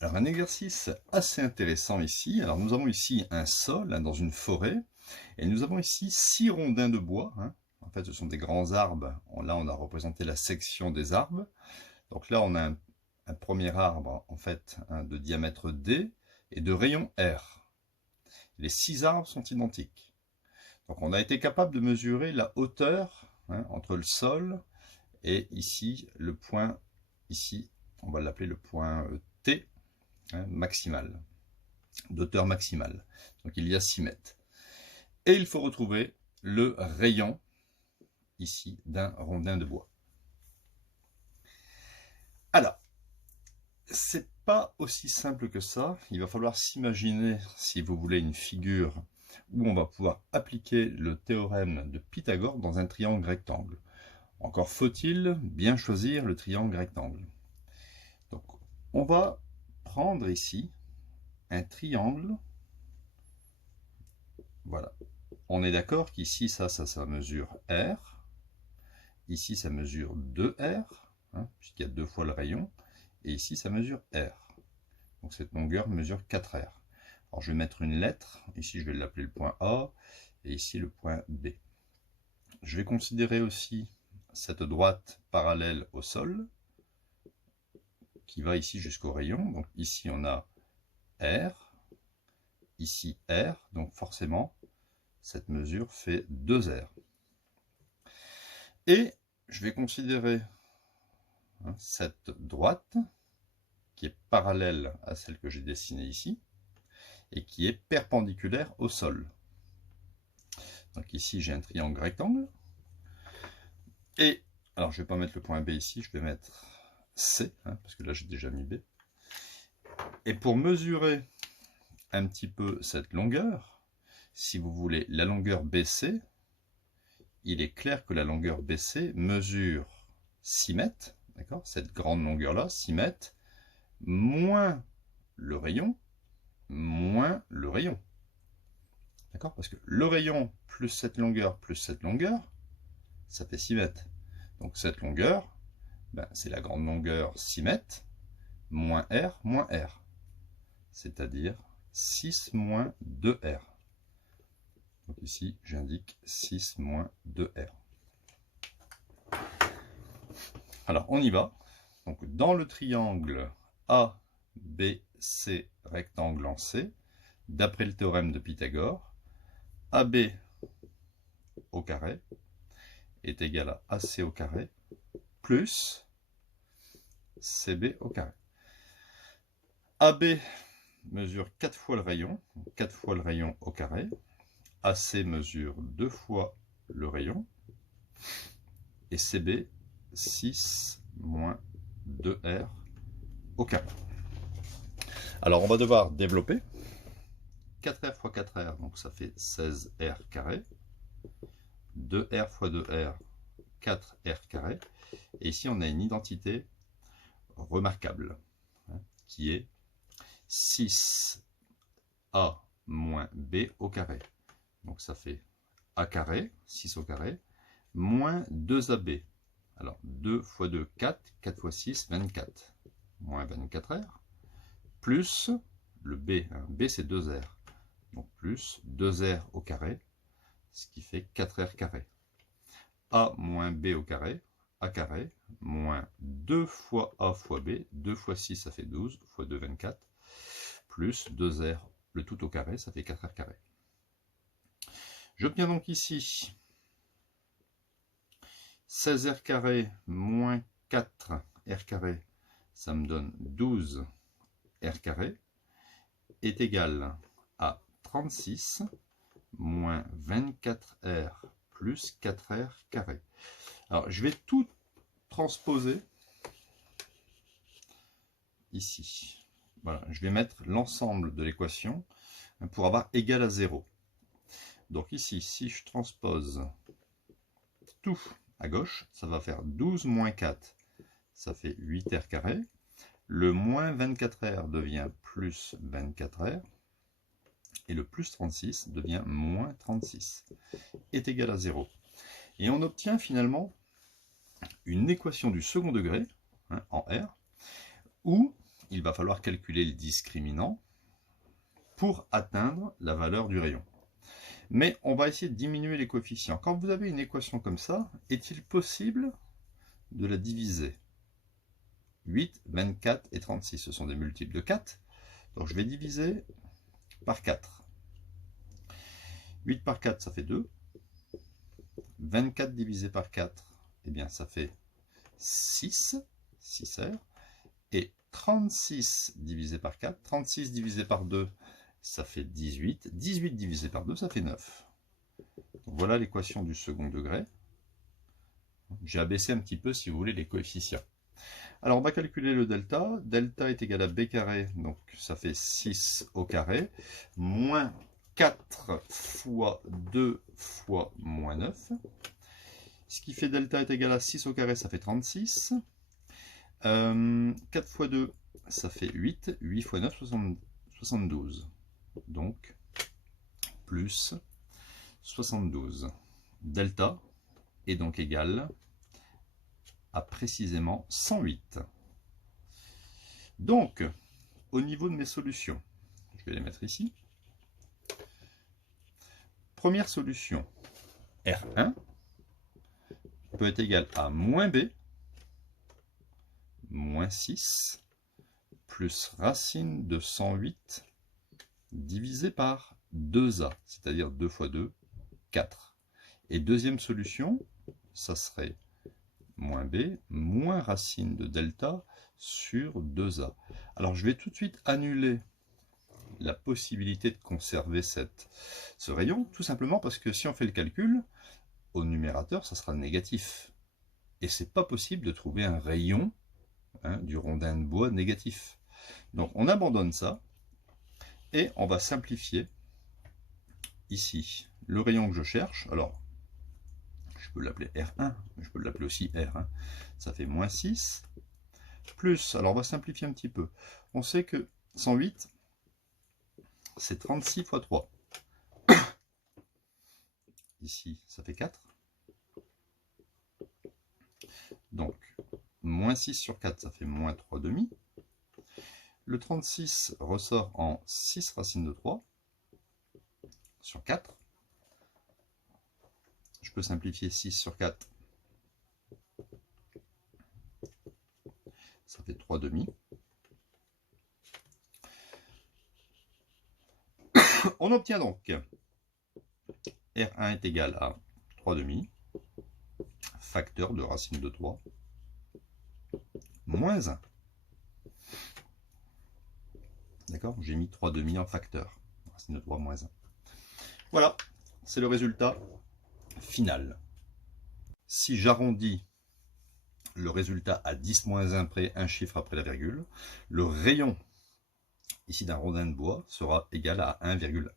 Alors un exercice assez intéressant ici. Alors nous avons ici un sol dans une forêt et nous avons ici 6 rondins de bois. En fait ce sont des grands arbres. Là on a représenté la section des arbres. Donc là on a un premier arbre en fait de diamètre D et de rayon R. Les 6 arbres sont identiques. Donc on a été capable de mesurer la hauteur entre le sol et ici le point, ici on va l'appeler le point T, maximale, d'auteur maximale. Donc il y a 6 mètres. Et il faut retrouver le rayon, ici, d'un rondin de bois. Alors, c'est pas aussi simple que ça. Il va falloir s'imaginer, si vous voulez, une figure où on va pouvoir appliquer le théorème de Pythagore dans un triangle rectangle. Encore faut-il bien choisir le triangle rectangle. Donc, on va prendre ici un triangle. Voilà. On est d'accord qu'ici, ça mesure R. Ici, ça mesure 2R, puisqu'il y a 2 fois le rayon. Et ici, ça mesure R. Donc cette longueur mesure 4R. Alors je vais mettre une lettre. Ici, je vais l'appeler le point A. Et ici, le point B. Je vais considérer aussi cette droite parallèle au sol, qui va ici jusqu'au rayon. Donc ici, on a R. Ici, R. Donc forcément, cette mesure fait 2R. Et je vais considérer cette droite qui est parallèle à celle que j'ai dessinée ici et qui est perpendiculaire au sol. Donc ici j'ai un triangle rectangle et alors je ne vais pas mettre le point B ici, je vais mettre C parce que là j'ai déjà mis B. Et pour mesurer un petit peu cette longueur, si vous voulez la longueur BC, il est clair que la longueur BC mesure 6 mètres, d'accord, cette grande longueur là, 6 mètres, moins le rayon, d'accord, parce que le rayon plus cette longueur, ça fait 6 mètres. Donc cette longueur, c'est la grande longueur 6 mètres, moins R, c'est-à-dire 6 moins 2R. Donc ici, j'indique 6 moins 2R. Alors, on y va. Donc, dans le triangle ABC rectangle en C, d'après le théorème de Pythagore, AB au carré est égal à AC au carré plus CB au carré. AB mesure 4 fois le rayon, 4 fois le rayon au carré. AC mesure 2 fois le rayon. Et CB, 6 moins 2R au carré. Alors, on va devoir développer. 4R fois 4R, donc ça fait 16R carré. 2R fois 2R, 4R carré. Et ici, on a une identité remarquable, qui est 6A moins B au carré. Donc ça fait A carré, 6 au carré, moins 2AB. Alors 2 fois 2, 4, 4 fois 6, 24. Moins 24R, plus le B, B c'est 2R. Donc plus 2R au carré, ce qui fait 4R carré. A moins B au carré, A carré, moins 2 fois A fois B, 2 fois 6 ça fait 12, fois 2, 24, plus 2R, le tout au carré, ça fait 4R carré. J'obtiens donc ici 16R carré moins 4R carré, ça me donne 12R carré, est égal à 36 moins 24R plus 4R carré. Alors, je vais tout transposer ici. Voilà, je vais mettre l'ensemble de l'équation pour avoir égal à 0. Donc ici, si je transpose tout à gauche, ça va faire 12 moins 4, ça fait 8R carré. Le moins 24R devient plus 24R. Et le plus 36 devient moins 36, est égal à 0. Et on obtient finalement une équation du second degré, en R, où il va falloir calculer le discriminant pour atteindre la valeur du rayon. Mais on va essayer de diminuer les coefficients. Quand vous avez une équation comme ça, est-il possible de la diviser? 8, 24 et 36, ce sont des multiples de 4. Donc je vais diviser par 4. 8 par 4, ça fait 2. 24 divisé par 4, eh bien ça fait 6, 6R. Et 36 divisé par 4, 36 divisé par 2, ça fait 18. 18 divisé par 2, ça fait 9. Donc voilà l'équation du second degré. J'ai abaissé un petit peu, si vous voulez, les coefficients. Alors on va calculer le delta. Delta est égal à b carré, donc ça fait 6 au carré, moins 4 fois 2 fois moins 9. Ce qui fait delta est égal à 6 au carré, ça fait 36. 4 fois 2, ça fait 8. 8 fois 9, 72. Donc, plus 72. Delta est donc égal à précisément 108. Donc, au niveau de mes solutions, je vais les mettre ici. Première solution, R1 peut être égal à moins B, moins 6, plus racine de 108 divisé par 2A, c'est-à-dire 2 fois 2, 4. Et deuxième solution, ça serait moins B, moins racine de delta sur 2A. Alors je vais tout de suite annuler la possibilité de conserver ce rayon, tout simplement parce que si on fait le calcul, au numérateur, ça sera négatif. Et c'est pas possible de trouver un rayon du rondin de bois négatif. Donc on abandonne ça, et on va simplifier ici le rayon que je cherche. Alors, je peux l'appeler R1, mais je peux l'appeler aussi R1. Ça fait moins 6, plus, alors on va simplifier un petit peu. On sait que 108, c'est 36 fois 3. Ici, ça fait 4. Donc, moins 6 sur 4, ça fait moins 3 demi. Le 36 ressort en 6 racine de 3 sur 4. Je peux simplifier 6 sur 4. Ça fait 3 demi. On obtient donc R1 est égal à 3 demi, facteur de racine de 3, moins 1. D'accord? J'ai mis 3 demi en facteur. Racine de 3 moins 1. Voilà, c'est le résultat final. Si j'arrondis le résultat à 10 moins 1 près, un chiffre après la virgule, le rayon ici d'un rondin de bois sera égal à 1,1.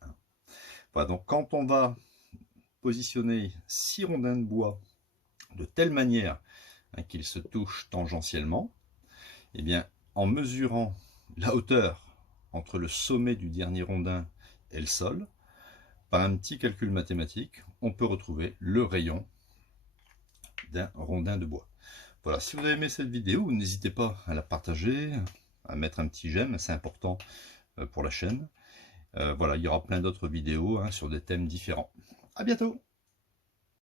Voilà, donc quand on va positionner 6 rondins de bois de telle manière qu'ils se touchent tangentiellement, eh bien, en mesurant la hauteur entre le sommet du dernier rondin et le sol, par un petit calcul mathématique, on peut retrouver le rayon d'un rondin de bois. Voilà, si vous avez aimé cette vidéo, n'hésitez pas à la partager, à mettre un petit j'aime, c'est important pour la chaîne. Voilà, il y aura plein d'autres vidéos sur des thèmes différents. À bientôt!